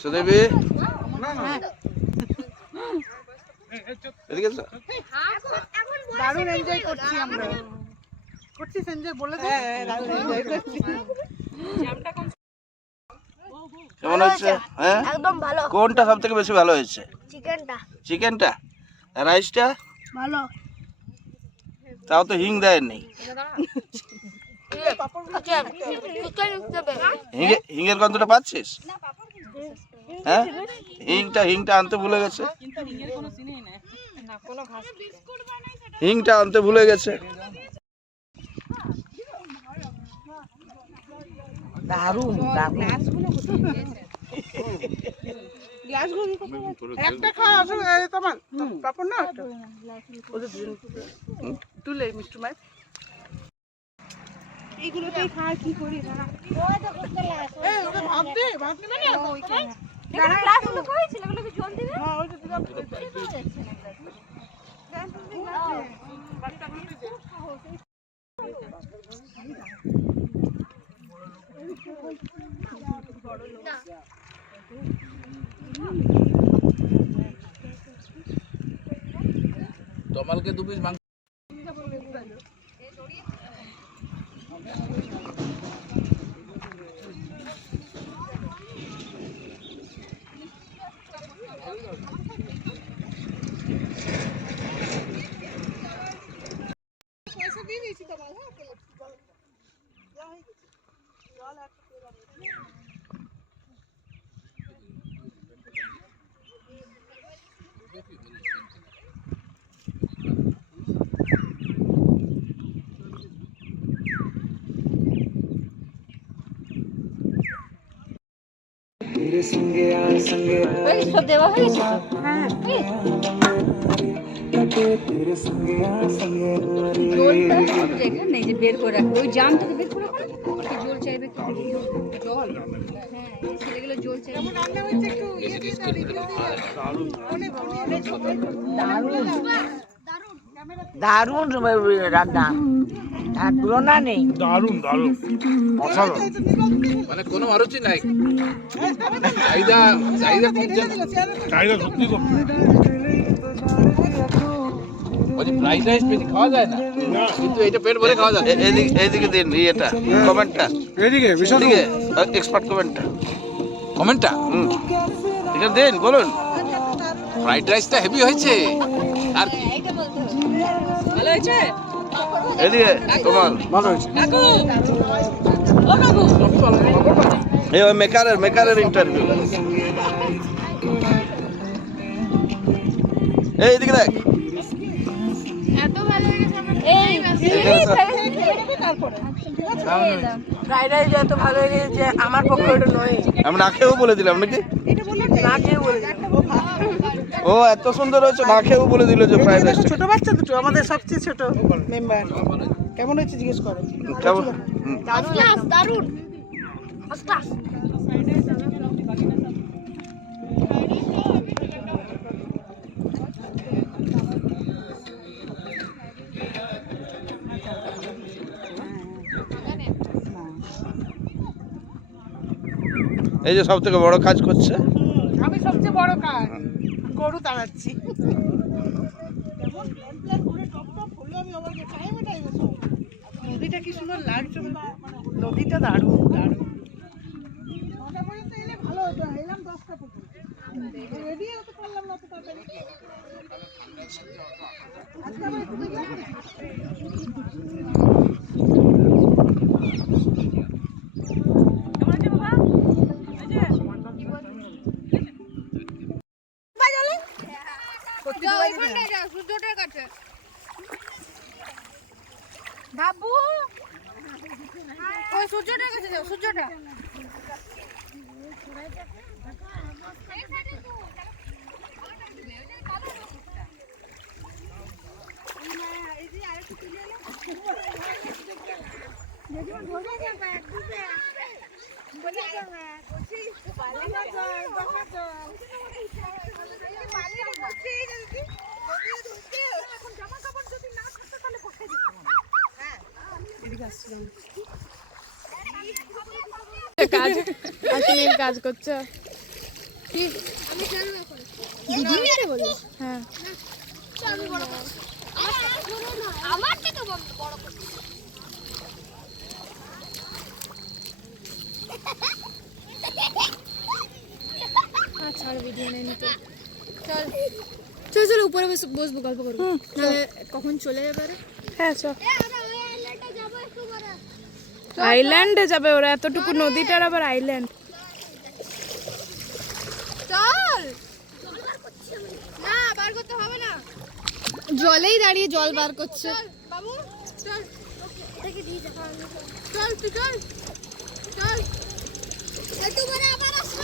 সুদেবী এদিকে এসো। দারুণ এনজয় করছি আমরা। করছিস এনজয়? বলে দে। দারুণ এনজয় করছি। কেমন হচ্ছে? হ্যাঁ একদম ভালো। কোনটা সব থেকে বেশি ভালো হয়েছে? চিকেনটা চিকেনটা? রাইসটা? ভালো। তাও তো হিং দেয়নি। হিঙের গন্ধটা পাচ্ছিস? হ্যাঁ হিংটা আনতে ভুলে গেছে। হিংটা আনতে ভুলে গেছে। দারুণ দারুণ। একটা খাওয়া আসলে তোমার পাপড় না তুলে মিষ্টি মাছ এইগুলোতেই খায় কি করি না। ওকে ভাত দে, ভাত নেবে না গ্লাসগুলো কই ছিল? এগুলোকে জল দিবে। হ্যাঁ ওই যে দিলাম। তমালকে 2 পিস মাংস। পয়সা দিয়ে দিয়েছি তোমার। সব দেওয়া হয়েছে। হ্যাঁ জলটা এখানে যে বের করে রাখবে, ওই জাম থেকে বের করে রাখবে। জল চাইবে তো জল, হ্যাঁ এই ছেলেগুলো জল চাইবে। কেমন রান্না হয়েছে একটু ইয়ে দিয়ে দাও, রিভিউ দিয়ে দাও। অনেক দারুণ দারুণ রান্না, আর তুলনা নেই। দারুণ দারুণ অসাধারণ। মানে কোনো অরুচি নাই। চাহিদা সত্যি খুব। ওই ফ্রাইড রাইস বেশি খাওয়া যায় না, কিন্তু এটা পেট ভরে খাওয়া যায়। এইদিকে দিন এটা কমেন্টটা, এইদিকে এক্সপার্ট কমেন্টটা এটা দেন, বলুন। ফ্রাইড রাইসটা হেভি হয়েছে আর কি ভালো হয়েছে। এদিকে তোমার ভালো হয়েছে। এই মেকারের ইন্টারভিউ। এইদিকে দেখ, এত ভালো লেগেছে আমার। ফ্রাইড রাইস এত ভালো লেগেছে আমার পক্ষে ওটা নয়। আমি না খেয়েও বলে দিলাম নাকি? না খেয়ে বলে ও এত সুন্দর হয়েছে, না খেয়েও বলে দিল যে ফ্রাইড রাইস। ছোট বাচ্চা দুটো, আমাদের সবচেয়ে ছোট মেম্বার। কেমন হয়েছে জিজ্ঞেস করো। কেমন? দারুণ আস্তাস। এই যে সব থেকে বড় কাজ করছে, আমি সবচেয়ে বড় কাজ গরু তাড়াচ্ছি। নদীটা কি সুন্দর লাগছে, নদীটা দারুণ দারুণ। 9টা পর্যন্ত এলে ভালো হতো, এলাম 10টা পর্যন্ত, রেডি হতে পারলাম না তো তাড়াতাড়ি। আজকে আবার একটু দেরি করেছি। বাবু ওই সূর্যটার কাছে যাও, সূর্যটা। কাজ অশ্বিনীর কাজ করছো। দিদি মেরে বলি হ্যাঁ আমার থেকে বড় করছি। আচ্ছা আর ভিডিও নেই নিতে চল চল চল উপরে বসবো গল্প করবো নাহলে কখন চলে যাবে আরে হ্যাঁ চল আইল্যান্ডে যাবে ওরা এতটুকু নদীটার আবার আইল্যান্ড চল না বার করতে হবে না জলেই দাঁড়িয়ে জল বার করছে বাবু চল দেখি দিয়ে দেখা চল তুই চল চল একটু করে আবার আসো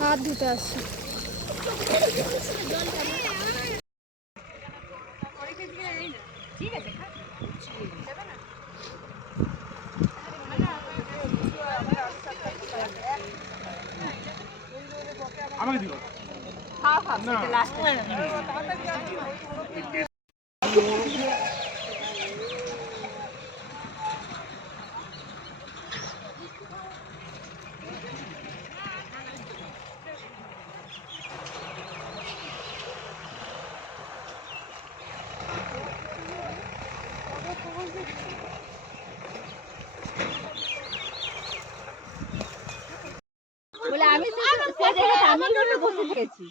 হাত ধুতে আসছি বলে আমি সে দেখে আমি বসে থেকেছি